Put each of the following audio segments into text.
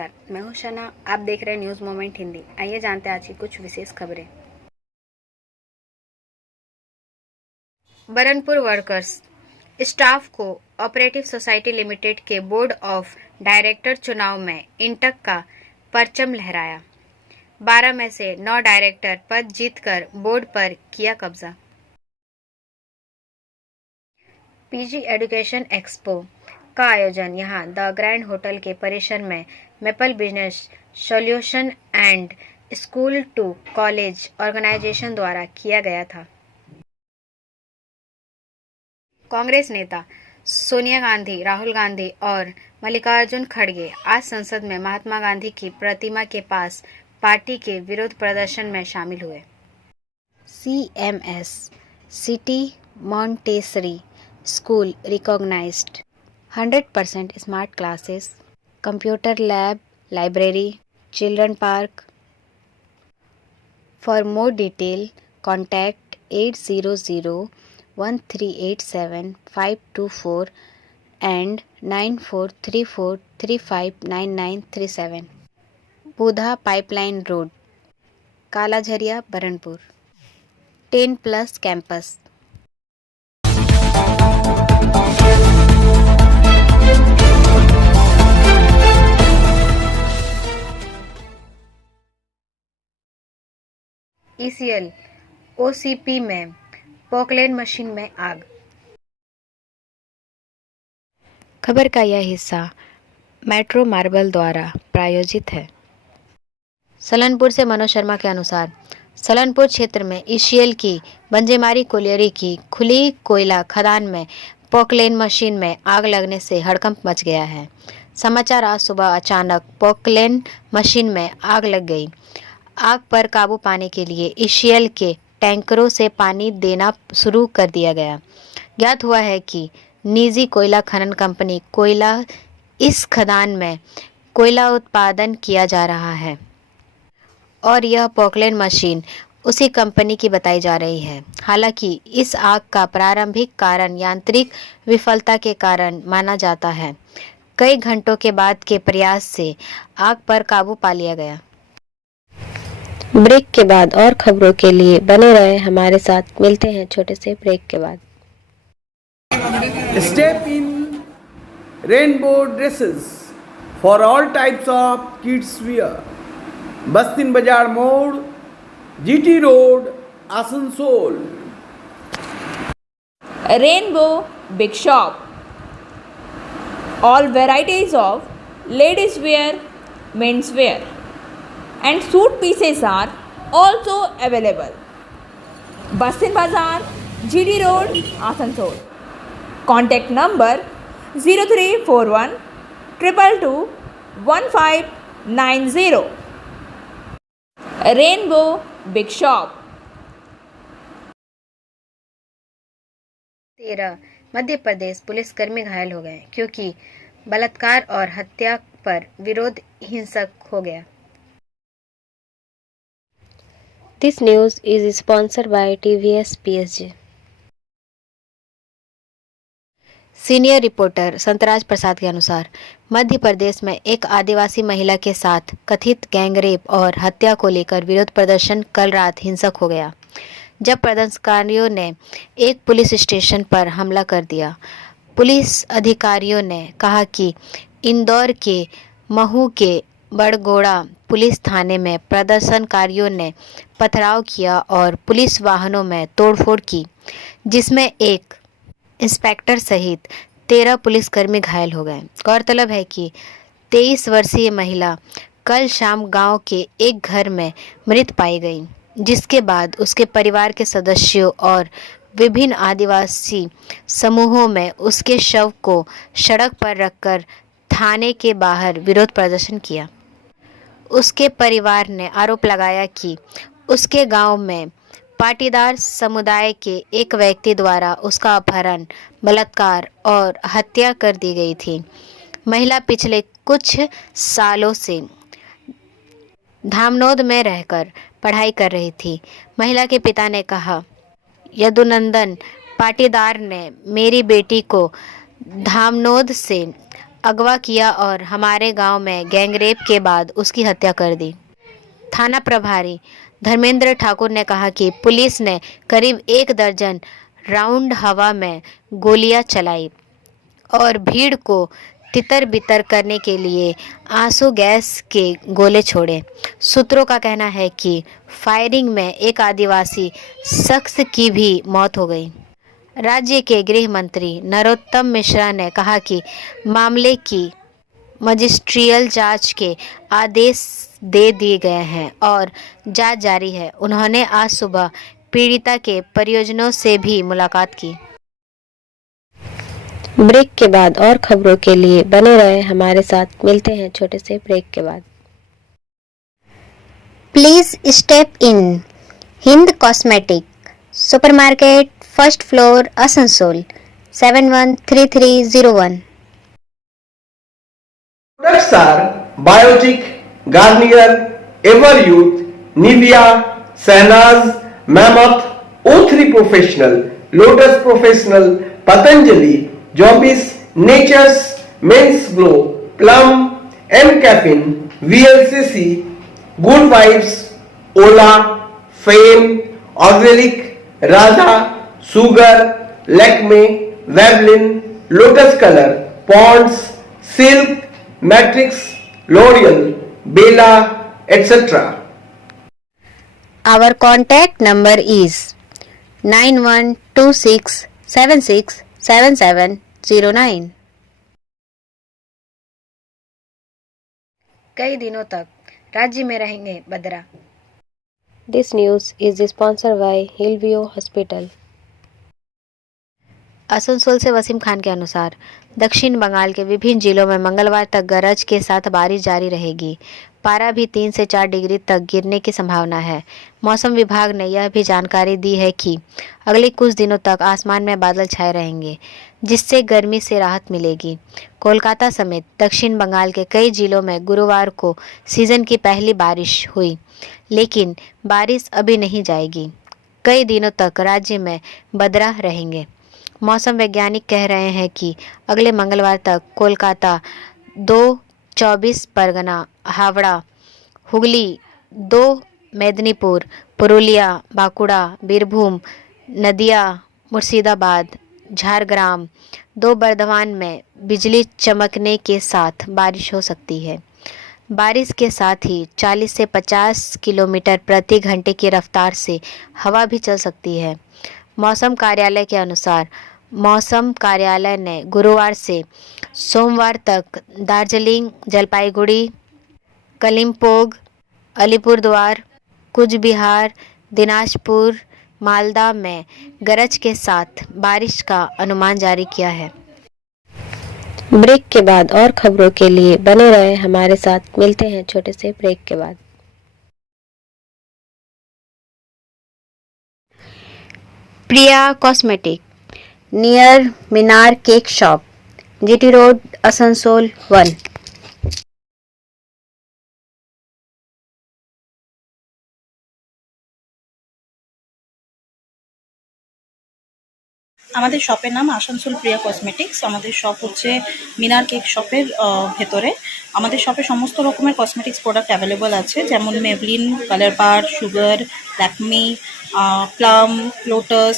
नमस्कार, मैं हूं शना। आप देख रहे हैं न्यूज़ मोमेंट हिंदी। आइए जानते हैं आज की कुछ विशेष खबरें। Burnpur workers staff co operative society limited के बोर्ड ऑफ डायरेक्टर चुनाव में इंटक का परचम लहराया। 12 में से 9 डायरेक्टर पद जीतकर बोर्ड पर किया कब्जा। पीजी एजुकेशन एक्सपो का आयोजन यहां द ग्रैंड होटल के परिसर में Maple business solution and school to college organisation द्वारा किया गया था। कांग्रेस नेता सोनिया गांधी, राहुल गांधी और मल्लिकार्जुन खड़गे आज संसद में महात्मा गांधी की प्रतिमा के पास पार्टी के विरोध प्रदर्शन में शामिल हुए। CMS city Montessori school recognised 100% smart classes, computer lab, library, children park. For more detail contact 800-1387-524 and 9434359937। Budha pipeline road, Kalajharia, Burnpur. 10+ campus. ECL OCP में पोकलेन मशीन में आग। खबर का यह हिस्सा मेट्रो मार्बल द्वारा प्रायोजित है। सलनपुर से मनोज शर्मा के अनुसार सलनपुर क्षेत्र में ECL की बंजेमारी कोलियरी की खुली कोयला खदान में पोकलेन मशीन में आग लगने से हड़कंप मच गया है। समाचार आज सुबह अचानक पोकलेन मशीन में आग लग गई। आग पर काबू पाने के लिए ECL के टैंकरों से पानी देना शुरू कर दिया गया। ज्ञात हुआ है कि निजी कोयला खनन कंपनी कोयला इस खदान में कोयला उत्पादन किया जा रहा है और यह पोकलेन मशीन उसी कंपनी की बताई जा रही है। हालांकि इस आग का प्रारंभिक कारण यांत्रिक विफलता के कारण माना जाता है। कई घंटों के बाद के प्रयास से आग पर काबू पा लिया गया। ब्रेक के बाद और खबरों के लिए बने रहे हमारे साथ। मिलते हैं छोटे से ब्रेक के बाद। Step in rainbow dresses for all types of kids wear. Bastin Bazar Mode, GT Road, Asansol. Rainbow Big Shop. All varieties of ladies wear, men's wear and suit pieces are also available. Bastin Bazar, GD Road, Asansol. Contact number 0341 222 1590. Rainbow Big Shop. 13 Madhya Pradesh पुलिसकर्मी घायल हो गए क्योंकि बलात्कार और हत्या पर विरोध हिंसक हो गया। This news is sponsored by TVS PSG. Senior reporter Santraj Prasad के अनुसार मध्य प्रदेश में एक आदिवासी महिला के साथ कथित गैंगरेप और हत्या को लेकर विरोध प्रदर्शन कल रात हिंसक हो गया, जब प्रदर्शनकारियों ने एक पुलिस स्टेशन पर हमला कर दिया। पुलिस अधिकारियों ने कहा कि इंदौर के महू के बड़गोड़ा पुलिस थाने में प्रदर्शनकारियों ने पथराव किया और पुलिस वाहनों में तोड़फोड़ की, जिसमें एक इंस्पेक्टर सहित 13 पुलिसकर्मी घायल हो गए। गौरतलब है कि 23 वर्षीय महिला कल शाम गांव के एक घर में मृत पाई गई, जिसके बाद उसके परिवार के सदस्यों और विभिन्न आदिवासी समूहों में उसके शव को सड़क पर रखकर थाने के बाहर विरोध प्रदर्शन किया। उसके परिवार ने आरोप लगाया कि उसके गांव में पाटीदार समुदाय के एक व्यक्ति द्वारा उसका अपहरण, बलात्कार और हत्या कर दी गई थी। महिला पिछले कुछ सालों से धामनोद में रहकर पढ़ाई कर रही थी। महिला के पिता ने कहा, यदुनंदन पाटीदार ने मेरी बेटी को धामनोद से अगवा किया और हमारे गांव में गैंगरेप के बाद उसकी हत्या कर दी। थाना प्रभारी धर्मेंद्र ठाकुर ने कहा कि पुलिस ने करीब 1 दर्जन राउंड हवा में गोलियां चलाई और भीड़ को तितर बितर करने के लिए आंसू गैस के गोले छोड़े। सूत्रों का कहना है कि फायरिंग में एक आदिवासी शख्स की भी मौत हो गई। राज्य के गृह मंत्री नरोत्तम मिश्रा ने कहा कि मामले की मजिस्ट्रियल जांच के आदेश दे दिए गए हैं और जांच जारी है। उन्होंने आज सुबह पीड़िता के परिजनों से भी मुलाकात की। ब्रेक के बाद और खबरों के लिए बने रहे हमारे साथ। मिलते हैं छोटे से ब्रेक के बाद। Please step in Hind cosmetic supermarket, first floor, Asansol 713301। Products are Biotic, Garnier, Everyouth, Nivea, Sahnaz, Mammoth, O3 Professional, Lotus Professional, Patanjali, Jobbis, Nature's, Men's Glow, Plum, M Caffeine, VLCC, Good Vibes, Ola, Fame, Organic, Radha, Sugar, Lakme, Vavlin, Lotus Color, Ponds, Silk, Matrix, L'Oreal, Bella, etc. Our contact number is 9126767709। कई दिनों तक राज्य में रहेंगे बदरा। This news is sponsored by Hillview hospital. Asansol से वसीम खान के अनुसार दक्षिण बंगाल के विभिन्न जिलों में मंगलवार तक गरज के साथ बारिश जारी रहेगी। पारा भी 3 से 4 डिग्री तक गिरने की संभावना है। मौसम विभाग ने यह भी जानकारी दी है कि अगले कुछ दिनों तक आसमान में बादल छाए रहेंगे, जिससे गर्मी से राहत मिलेगी। कोलकाता समेत दक्षिण बंगाल के कई जिलों में गुरुवार को सीजन की पहली बारिश हुई, लेकिन बारिश अभी नहीं जाएगी। कई दिनों तक राज्य में बदरा रहेंगे। मौसम वैज्ञानिक कह रहे हैं कि अगले मंगलवार तक कोलकाता 2, 24 परगना, हावड़ा, हुगली 2, मेदिनीपुर, पुरुलिया, बांकुड़ा, बीरभूम, नदिया, मुर्शिदाबाद, झारग्राम 2, बर्धमान में बिजली चमकने के साथ बारिश हो सकती है। बारिश के साथ ही 40 से 50 किलोमीटर प्रति घंटे की रफ्तार से हवा भी चल सकती है। मौसम कार्यालय के अनुसार मौसम कार्यालय ने गुरुवार से सोमवार तक दार्जिलिंग, जलपाईगुड़ी, कलिम्पोंग, अलीपुरद्वार, कूच बिहार, दिनाजपुर, मालदा में गरज के साथ बारिश का अनुमान जारी किया है। ब्रेक के बाद और खबरों के लिए बने रहे हमारे साथ। मिलते हैं छोटे से ब्रेक के बाद। Priya cosmetic near Minar cake shop, GT road, Asansol 1। আমাদের শপের নাম আসানসোল প্রিয়া কসমেটিক্স। আমাদের শপ হচ্ছে মিনার কেক শপের ভেতরে। আমাদের শপে সমস্ত রকমের কসমেটিক্স প্রোডাক্ট অ্যাভেলেবল আছে, যেমন মেবলিন, কালার বার, সুগার, ল্যাকমি, প্লাম, লোটাস,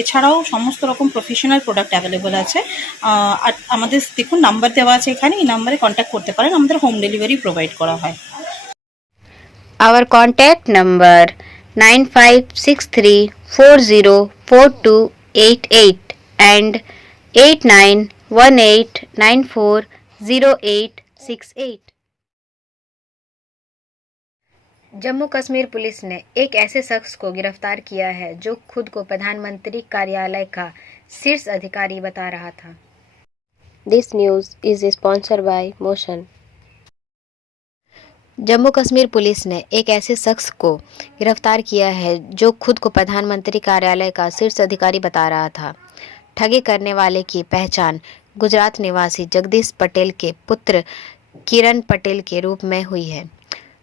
এছাড়াও সমস্ত রকম প্রফেশনাল প্রোডাক্ট অ্যাভেলেবল আছে। আর আমাদের দেখুন নাম্বার দেওয়া আছে এখানে, এই নাম্বারে কন্ট্যাক্ট করতে পারেন। আমাদের হোম ডেলিভারি প্রোভাইড করা হয়। Our contact number 9563404288 and 8918940868। Jammu Kashmir police ने एक ऐसे शख्स को गिरफ्तार किया है जो खुद को प्रधानमंत्री कार्यालय का शीर्ष अधिकारी बता रहा था। This news is sponsored by motion. Jammu Kashmir police ने एक ऐसे शख्स को गिरफ्तार किया है जो खुद को प्रधानमंत्री कार्यालय का शीर्ष अधिकारी बता रहा था। ठगी करने वाले की पहचान गुजरात निवासी जगदीश पटेल के पुत्र किरण पटेल के रूप में हुई है,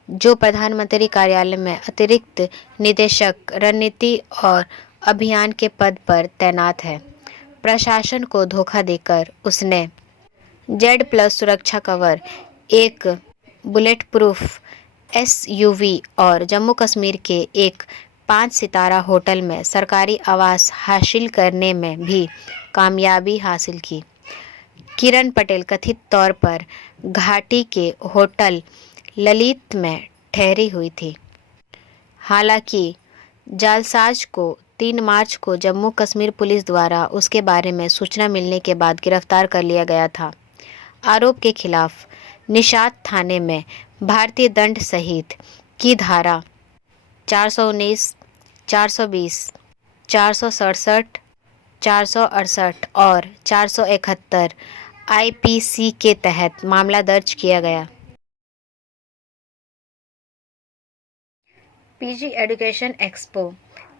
जो प्रधानमंत्री कार्यालय में अतिरिक्त निदेशक रणनीति और अभियान के पद पर तैनात है। प्रशासन को धोखा देकर उसने Z+ सुरक्षा कवर, एक बुलेट प्रूफ SUV और जम्मू कश्मीर के एक 5 सितारा होटल में सरकारी आवास हासिल करने में भी कामयाबी हासिल की। किरण पटेल कथित तौर पर घाटी के होटल ललित में ठहरी हुई थी। हालांकि जालसाज को 3 मार्च को जम्मू कश्मीर पुलिस द्वारा उसके बारे में सूचना मिलने के बाद गिरफ्तार कर लिया गया था। आरोप के खिलाफ निषाद थाने में भारतीय दंड संहिता की धारा 419, 420, 467, 468 और 471 IPC के तहत मामला दर्ज किया गया। PG एजुकेशन एक्सपो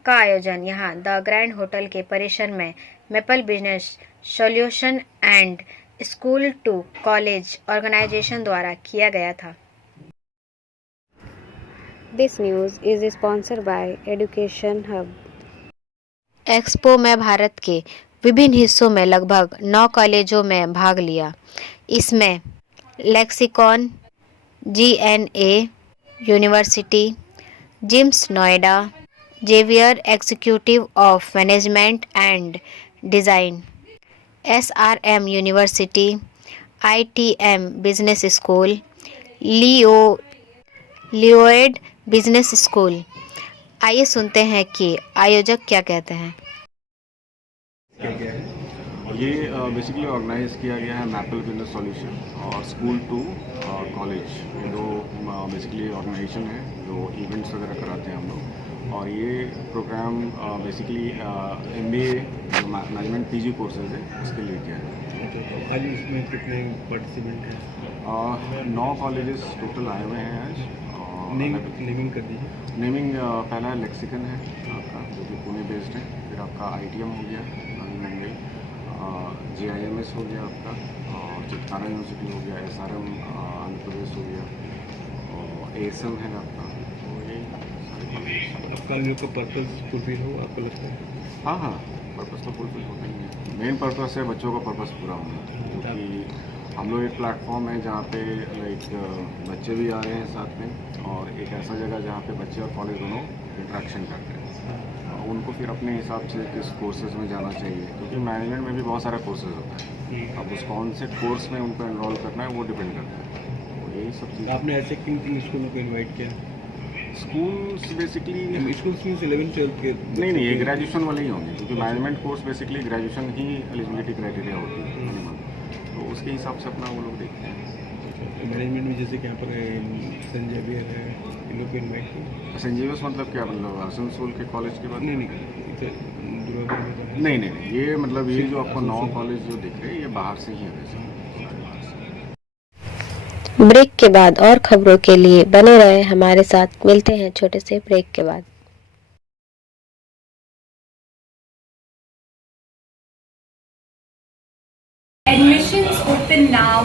का आयोजन यहाँ द ग्रैंड होटल के परिसर में Maple business solution and school to college organisation द्वारा किया गया था। This news is sponsored by Education Hub. Expo में भारत के विभिन्न हिस्सों में लगभग 9 कॉलेजों में भाग लिया। इसमें Lexicon, GNA university, JIMS Noida, Xavier executive of management and design, SRM university, ITM business school, Lloyd business school. आइए सुनते हैं कि आयोजक क्या कहते हैं। ये बेसिकली ऑर्गेनाइज किया गया है मैपल बिजनेस सॉल्यूशन और स्कूल टू कॉलेज, ये दो बेसिकली ऑर्गेनाइजेशन है जो इवेंट्स वगैरह कराते हैं हम लोग। और ये प्रोग्राम बेसिकली MBA जो मैनेजमेंट PG कोर्सेज है उसके लिए किया है। आज इसमें कितने पार्टिसिपेंट हैं? 9 कॉलेजेस टोटल आए हुए हैं आज। नेमिंग कर दीजिए। नेमिंग पहला लेक्सिकन है आपका जो कि पुणे बेस्ड है, फिर आपका ITM हो गया नवी मुंबई, JIMS हो गया आपका, और चित्कारा यूनिवर्सिटी हो गया, SRM आंध्र प्रदेश हो गया, और ASM है आपका। तो ये आपका लोग का पर्पस फुलफिल हो आपको लगता है? हाँ, पर्पस तो फुलफिल होता ही है। मेन पर्पस है बच्चों का पर्पस पूरा होना, क्योंकि हम लोग एक प्लेटफॉर्म है जहाँ पे लाइक बच्चे भी आ रहे हैं साथ में, और एक ऐसा जगह जहाँ पे बच्चे और कॉलेज दोनों इंटरेक्शन करते हैं। उनको फिर अपने हिसाब से किस कोर्सेज में जाना चाहिए, क्योंकि मैनेजमेंट में भी बहुत सारा कोर्सेज होता है। अब उस कौन से कोर्स में उनको एनरोल करना है वो डिपेंड करता है। तो यही सब चीज़। आपने ऐसे किन किन स्कूलों को इनवाइट किया? स्कूल्स बेसिकली स्कूल्स में 11-12 के नहीं, ये ग्रेजुएशन वाले ही होंगे, क्योंकि मैनेजमेंट कोर्स बेसिकली ग्रेजुएशन ही एलिजिबिलिटी क्राइटेरिया होती है मिनिमम, तो उसके हिसाब से अपना वो लोग देखते हैं। मैनेजमेंट में जैसे कि यहाँ पर संजय भी है, इन लोग को इन्वाइट किया? संजीवस मतलब क्या, मतलब आसनसोल के कॉलेज के बाद? नहीं, ये मतलब ये जो आपको 9 कॉलेज जो दिख रहे हैं ये बाहर से ही है वैसे। ब्रेक के बाद और खबरों के लिए बने रहे हमारे साथ। मिलते हैं छोटे से ब्रेक के बाद। Admissions open now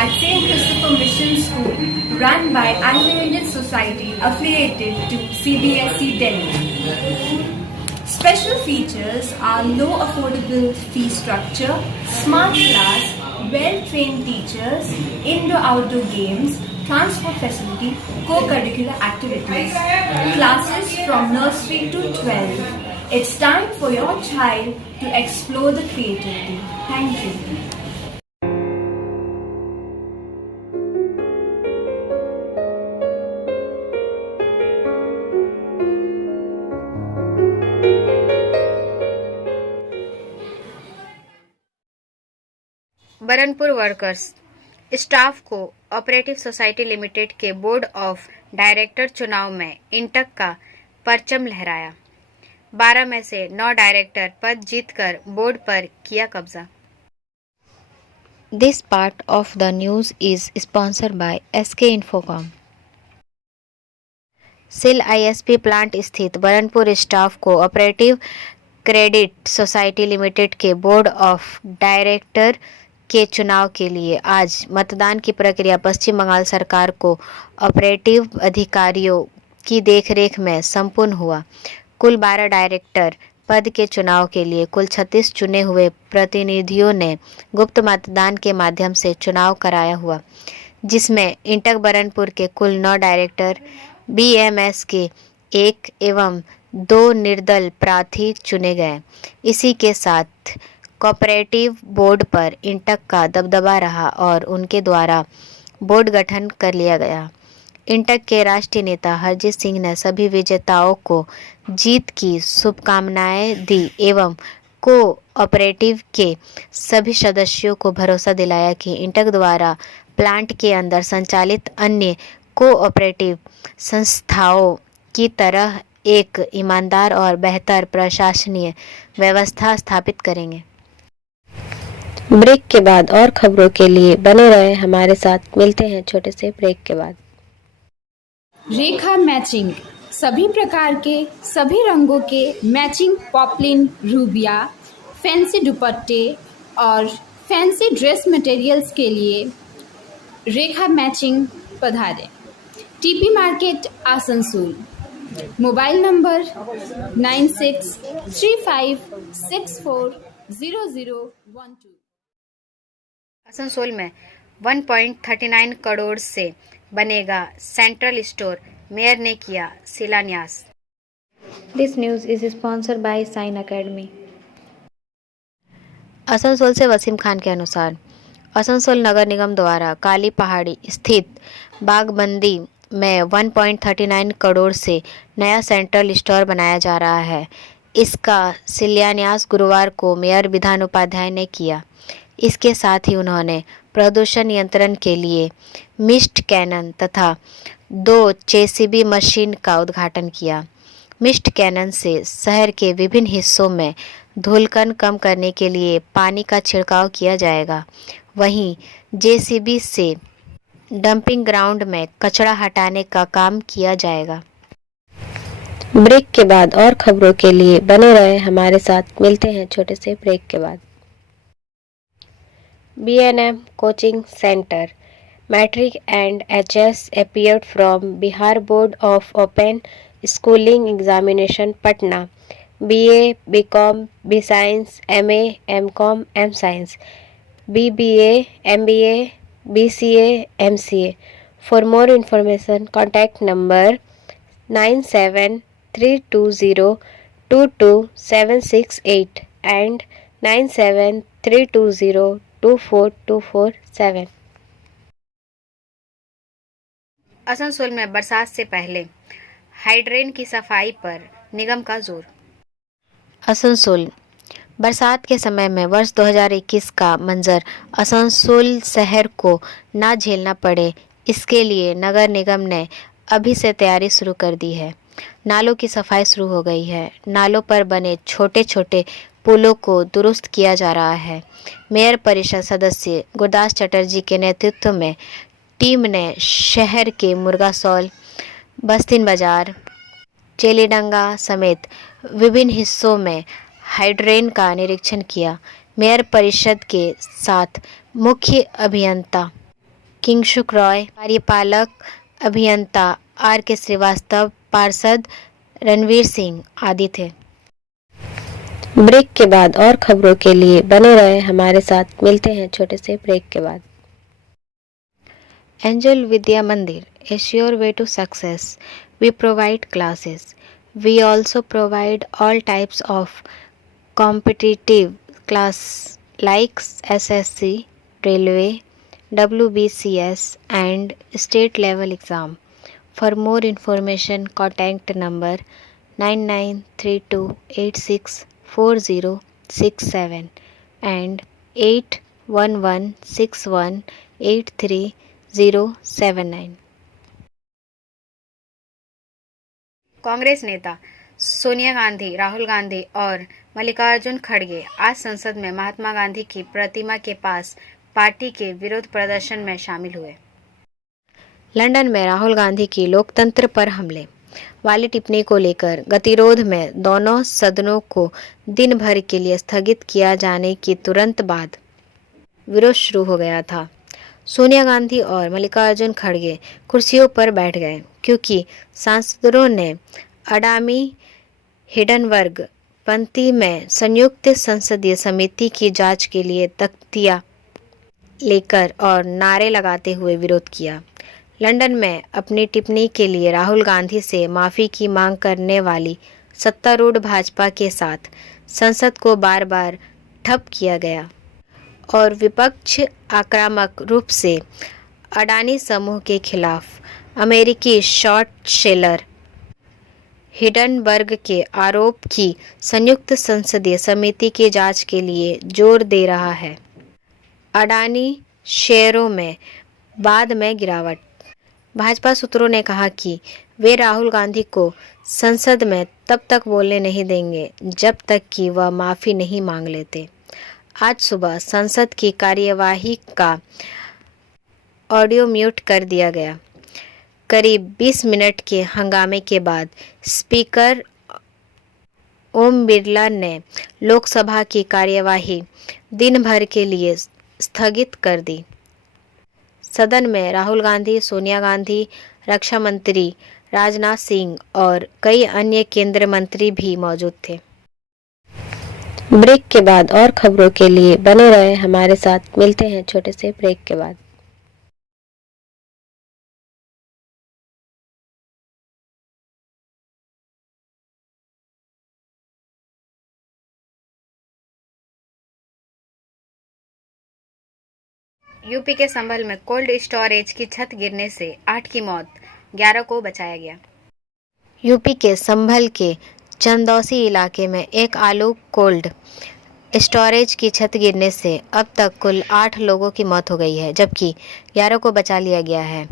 at St. Christopher Mission School, run by Anglo-Indian Society affiliated to CBSE Delhi. Special features are low affordable fee structure, smart class, well-trained teachers, indoor-outdoor games, transport facility, co-curricular activities, classes from nursery to 12. It's time for your child to explore the creativity. Thank you. Burnpur workers staff co operative society limited के board of director चुनाव में इंटक का परचम लहराया। 12 में से 9 director पद जीतकर बोर्ड पर किया कब्जा। This part of the news is sponsored by SK Infocom। सिल ISP प्लांट स्थित Burnpur staff co operative credit society limited के बोर्ड ऑफ डायरेक्टर के चुनाव के लिए आज मतदान की प्रक्रिया पश्चिम बंगाल सरकार को ऑपरेटिव अधिकारियों की देखरेख में संपन्न हुआ। कुल 12 डायरेक्टर पद के चुनाव के लिए कुल 36 चुने हुए प्रतिनिधियों ने गुप्त मतदान के माध्यम से चुनाव कराया हुआ, जिसमें इंटक बरनपुर के कुल 9 डायरेक्टर, बीएमएस के 1 एवं 2 निर्दल प्रार्थी चुने गए। इसी के साथ कोऑपरेटिव बोर्ड पर इंटक का दबदबा रहा और उनके द्वारा बोर्ड गठन कर लिया गया। इंटक के राष्ट्रीय नेता हरजीत सिंह ने सभी विजेताओं को जीत की शुभकामनाएं दी एवं कोऑपरेटिव के सभी सदस्यों को भरोसा दिलाया कि इंटक द्वारा प्लांट के अंदर संचालित अन्य कोऑपरेटिव संस्थाओं की तरह एक ईमानदार और बेहतर प्रशासनीय व्यवस्था स्थापित करेंगे। ब्रेक के बाद और खबरों के लिए बने रहे हमारे साथ। मिलते हैं छोटे से ब्रेक के बाद। रेखा मैचिंग, सभी प्रकार के सभी रंगों के मैचिंग पॉपलिन, रूबिया, फैंसी दुपट्टे और फैंसी ड्रेस मटेरियल्स के लिए रेखा मैचिंग पधारें। TP market Asansol. Mobile number 9635640012। Asansol में 1.39 करोड़ से बनेगा सेंट्रल स्टोर, मेयर ने किया शिलान्यास। This news is sponsored by sine academy. Asansol से वसीम खान के अनुसार आसनसोल नगर निगम द्वारा काली पहाड़ी स्थित बागबंदी में 1.39 करोड़ से नया सेंट्रल स्टोर बनाया जा रहा है। इसका शिलान्यास गुरुवार को मेयर विधान उपाध्याय ने किया। इसके साथ ही उन्होंने प्रदूषण नियंत्रण के लिए मिस्ट कैनन तथा 2 जेसीबी मशीन का उद्घाटन किया। मिस्ट कैनन से शहर के विभिन्न हिस्सों में धूलकण कम करने के लिए पानी का छिड़काव किया जाएगा। वहीं जेसीबी से डंपिंग ग्राउंड में कचरा हटाने का काम किया जाएगा। ब्रेक के बाद और खबरों के लिए बने रहे हमारे साथ। मिलते हैं छोटे से ब्रेक के बाद। B&M coaching centre matric and HS appeared from Bihar board of open schooling examination Patna. BA, BCom, B Science, MA, MCom, M Science, BBA, MBA, BCA, MCA. For more information, contact number 9732022768 and 9732024247. Asansol में बरसात से पहले हाइड्रेन की सफाई पर निगम का जोर। आसनसोल बरसात के समय में वर्ष 2021 का मंजर आसनसोल शहर को ना झेलना पड़े, इसके लिए नगर निगम ने अभी से तैयारी शुरू कर दी है। नालों की सफाई शुरू हो गई है। नालों पर बने छोटे छोटे पुलों को दुरुस्त किया जा रहा है। मेयर परिषद सदस्य गुरदास चटर्जी के नेतृत्व में टीम ने शहर के मुर्गासौल, बस्तिन बाजार, चेलीडंगा समेत विभिन्न हिस्सों में हाइड्रेन का निरीक्षण किया। मेयर परिषद के साथ मुख्य अभियंता किंगसुक रॉय, कार्यपालक अभियंता RK श्रीवास्तव, पार्षद रणवीर सिंह आदि थे। ब्रेक के बाद और खबरों के लिए बने रहे हमारे साथ। मिलते हैं छोटे से ब्रेक के बाद। Angel Vidya Mandir, a sure way to success. We provide classes. We also provide all types of competitive class like SSC, Railway, WBCS and state level exam. For more information, contact number 9932864067 and 8116183079. Congress नेता सोनिया गांधी, राहुल गांधी और मल्लिकार्जुन खड़गे आज संसद में महात्मा गांधी की प्रतिमा के पास party के विरोध प्रदर्शन में शामिल हुए। लंदन में राहुल गांधी की लोकतंत्र पर हमले वाली टिप्पणी को लेकर गतिरोध में दोनों सदनों को दिन भर के लिए स्थगित किया जाने के तुरंत बाद विरोध शुरू हो गया था। सोनिया गांधी और मल्लिकार्जुन खड़गे कुर्सियों पर बैठ गए क्योंकि सांसदों ने अडानी हिंडनबर्ग पंक्ति में संयुक्त संसदीय समिति की जांच के लिए तख्तियां लेकर और नारे लगाते हुए विरोध किया। लंदन में अपनी टिप्पणी के लिए राहुल गांधी से माफ़ी की मांग करने वाली सत्तारूढ़ भाजपा के साथ संसद को बार बार ठप किया गया और विपक्ष आक्रामक रूप से अडानी समूह के खिलाफ अमेरिकी शॉर्ट सेलर हिंडनबर्ग के आरोप की संयुक्त संसदीय समिति की जांच के लिए जोर दे रहा है। अडानी शेयरों में बाद में गिरावट। भाजपा सूत्रों ने कहा कि वे राहुल गांधी को संसद में तब तक बोलने नहीं देंगे जब तक कि वह माफ़ी नहीं मांग लेते। आज सुबह संसद की कार्यवाही का ऑडियो म्यूट कर दिया गया। करीब 20 मिनट के हंगामे के बाद स्पीकर ओम बिरला ने लोकसभा की कार्यवाही दिन भर के लिए स्थगित कर दी। सदन में राहुल गांधी, सोनिया गांधी, रक्षा मंत्री राजनाथ सिंह और कई अन्य केंद्रीय मंत्री भी मौजूद थे। ब्रेक के बाद और खबरों के लिए बने रहे हमारे साथ। मिलते हैं छोटे से ब्रेक के बाद। यूपी के संभल में कोल्ड स्टोरेज की छत गिरने से 8 की मौत, 11 को बचाया गया। यूपी के संभल के चंदौसी इलाके में एक आलू कोल्ड स्टोरेज की छत गिरने से अब तक कुल 8 लोगों की मौत हो गई है, जबकि 11 को बचा लिया गया है।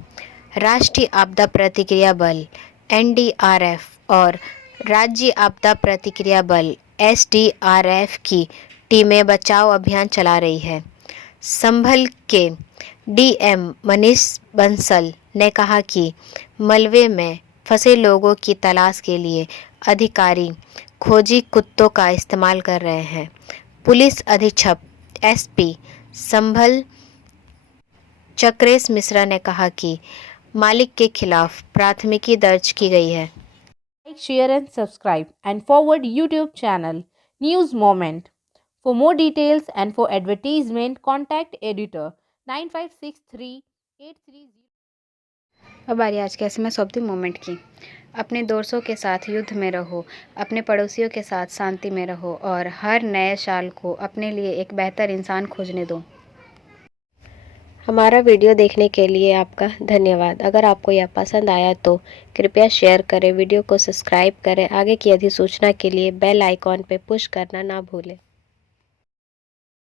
राष्ट्रीय आपदा प्रतिक्रिया बल NDRF और राज्य आपदा प्रतिक्रिया बल SDRF की टीमें बचाव अभियान चला रही है। संभल के DM मनीष बंसल ने कहा कि मलबे में फंसे लोगों की तलाश के लिए अधिकारी खोजी कुत्तों का इस्तेमाल कर रहे हैं। पुलिस अधीक्षक SP संभल चक्रेश मिश्रा ने कहा कि मालिक के खिलाफ प्राथमिकी दर्ज की गई है। Like, share and subscribe and forward YouTube channel News Moment. For more details and for advertisement, contact editor 956383. अब बारी आज के SMS ऑफ द मोमेंट की। अपने दोस्तों के साथ युद्ध में रहो, अपने पड़ोसियों के साथ शांति में रहो और हर नए साल को अपने लिए एक बेहतर इंसान खोजने दो। हमारा वीडियो देखने के लिए आपका धन्यवाद। अगर आपको यह पसंद आया तो कृपया शेयर करें, वीडियो को सब्सक्राइब करें। आगे की अधिसूचना के लिए बेल आइकॉन पर पुश करना ना भूलें।